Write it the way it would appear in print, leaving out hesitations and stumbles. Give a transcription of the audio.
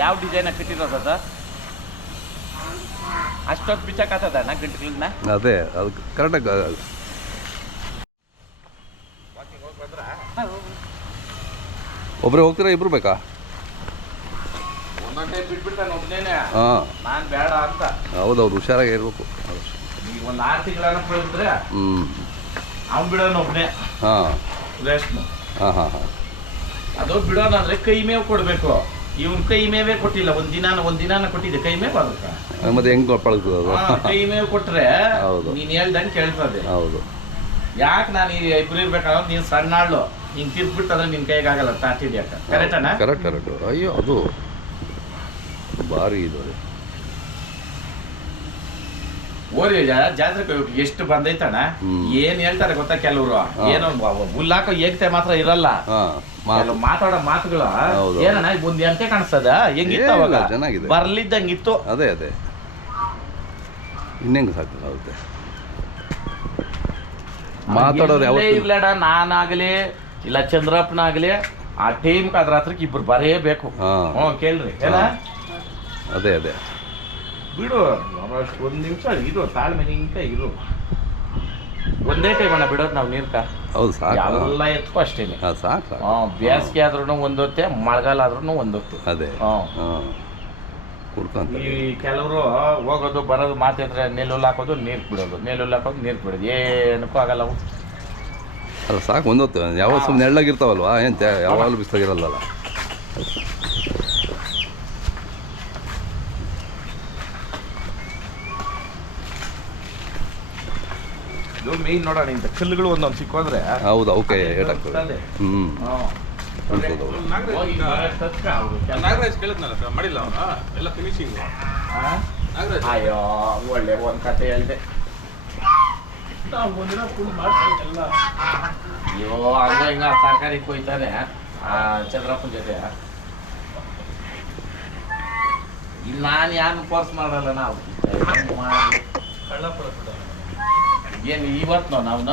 ಯಾವ ಡಿಸೈನ್ ಕಟ್ಟಿರೋದ ಅಷ್ಟೊತ್ತು ಬಿಚ್ಚಕ್ಕಾಗ್ತದ ಗಂಟೆಗಳನ್ನ? ಅದೇ ಅದು ಕರೆಕ್ಟಾಗಿ. ಒಬ್ಬರೇ ಹೋಗ್ತೀರಾ ಇಬ್ರು ಬೇಕಾ? ಒಂದೊಂದೇ ಬಿಟ್ಬಿಡ್ತಾನೆ ಒಬ್ಬನೇನೆ. ಹಾಂ, ನಾನು ಬೇಡ ಅಂತ. ಹೌದೌದು, ಹುಷಾರಾಗಿ ಇರಬೇಕು. ಈಗ ಒಂದು 6 ತಿಂಗಳನ್ನ ಬಿಡಿದ್ರೆ ಅವ್ನು ಬಿಡೋನು ಒಬ್ಬನೇ. ಹಾಂ ರೇಷ್ಮೆ. ಹಾಂ ಹಾಂ ಹಾಂ. ಅದು ಬಿಡೋಣ ಅಂದ್ರೆ ಕೈ ಮೇವು ಕೊಡಬೇಕು. ಇವನ್ ಕೈ ಮೇವೇ ಕೊಟ್ಟಿಲ್ಲ. ಒಂದಿನಾನ ಕೊಟ್ಟಿದ್ದೆ ಕೈ ಮೇವು. ಅದಕ್ಕೆ ಮತ್ತೆ ಹೆಂಗೆ ಪಳಗ್ತದೆ ಅದು? ಕೈ ಮೇವು ಕೊಟ್ರೆ ಹೌದು, ನೀನ್ ಹೇಳ್ದಂಗೆ ಕೇಳ್ತದೆ. ಹೌದು. ಯಾಕೆ ನಾನು ಇಬ್ರು ಇರ್ಬೇಕಾದ್ರೆ ನೀನ್ ಸಣ್ಣ ಆಳು ಹಿಂಗ್ ತಿರ್ಬಿಟ್ಟಂದ್ರೆ ನಿನ್ ಕೈಗಾಗಲ್ಲ ತಾಟ್ ಹಿಡಿಯಕ. ಕರೆಕ್ಟಣ್ಣ? Correct correct. ಅಯ್ಯೋ, ಅದು ಭಾರಿ ಇದು. ಓರಿ ಜಾತ್ರೆ ಎಷ್ಟು ಬಂದೈತಣ್ಣ. ಏನ್ ಹೇಳ್ತಾರೆ ಗೊತ್ತಾ, ಕೆಲವ್ರು ಏನೋ ಹುಲ್ಲಾಕೋ ಏಕತೆ ಮಾತ್ರ ಇರಲ್ಲ. ಮಾತಾಡೋ ಮಾತುಗಳು ಏನಣ್ಣ ಒಂದ್ ಎಂತೆ ಕಾಣಿಸ್ತದ. ಹೆಂಗಿತ್ತು ಅವಾಗ? ಚೆನ್ನಾಗಿದೆ, ಬರ್ಲಿದ್ದಂಗಿತ್ತು. ಅದೇ ಅದೇ. ಇನ್ನೆಂಗ ಸಾಕು ಆಗುತ್ತೆ ಮಾತಾಡೋದು. ಯಾವ ಇರ್ಲಡ ನಾನಾಗ್ಲಿ ಇಲ್ಲ ಚಂದ್ರಪ್ಪನಾಗ್ಲಿ ಆ ಟೈಮ್ ಅದ್ರ ಹತ್ರಕ್ಕೆ ಇಬ್ರು ಬರೇಬೇಕು. ಕೇಳ್ರಿ ಏನ? ಅದೇ ಅದೇ. ಬಿಡು ಒಂದ್ ನಿಮಿಷ ಇರು, ತಾಳ್ಮೆ ನಿಂಕ ಇರು. ಒಂದೇ ಟೈಮ್ ಅಣ್ಣ ಬಿಡೋದು ನಾವು ನೀರ್ಕ. ಹೌದು, ಸಾಕು. ಎಲ್ಲ ಎತ್ಕೋ ಅಷ್ಟೇನೆ. ಸಾಕು. ಬೇಸಿಗೆ ಆದ್ರೂ ಒಂದೊತ್ತೆ, ಮಳೆಗಾಲ ಆದ್ರೂ ಒಂದೊತ್ತು. ಅದೇ ಕುಡ್ಕೊಂತ. ಈ ಕೆಲವರು ಹೋಗೋದು ಬರೋದು ಮಾತಿದ್ರೆ ನೆಲ್ಲುಲ್ ಹಾಕೋದು ನೀರು ಬಿಡೋದು, ನೆಲ್ಲುಲ್ ಹಾಕೋದು ನೀರು ಬಿಡೋದು, ಏನಕ್ಕೂ ಆಗಲ್ಲ ಅವು. ಅಲ್ಲ ಸಾಕು, ಒಂದೊತ್ತು. ಯಾವಾಗ ಸುಮ್ಮನೆ ನೆಳ್ಳಾಗಿರ್ತಾವಲ್ವಾ, ಏನು ಯಾವಾಗಲೂ ಬಿಸಿಲಾಗಿರಲ್ಲ. ಇದು ಮೇಯ್ನ್ ನೋಡೋಣ, ಇಂಥ ಕಲ್ಲುಗಳು ಒಂದೊಂದು ಸಿಕ್ಕೋದ್ರೆ. ಹೌದು, ಅವಕ್ಕೆ ಏಟಾಗ್ತದೆ. ಮಾಡಿಲ್ಲ ಎಲ್ಲ ಫಿನಿಶಿಂಗ್. ಅಯ್ಯೋ ಒಳ್ಳೆ ಒಂದ್ ಕತೆ ಹೇಳಿದೆ. ಅಯ್ಯೋ ಹಂಗ ಹಿಂಗ ತರಕಾರಿ ಕೊಯ್ತಾನೆ ಚಂದ್ರಪ್ಪನ ಜೊತೆ. ಇಲ್ಲಿ ನಾನು ಯಾರು ಫೋರ್ಸ್ ಮಾಡಲ್ಲ. ನಾವು ಏನು ಇವತ್ತು ನಾವ್ನ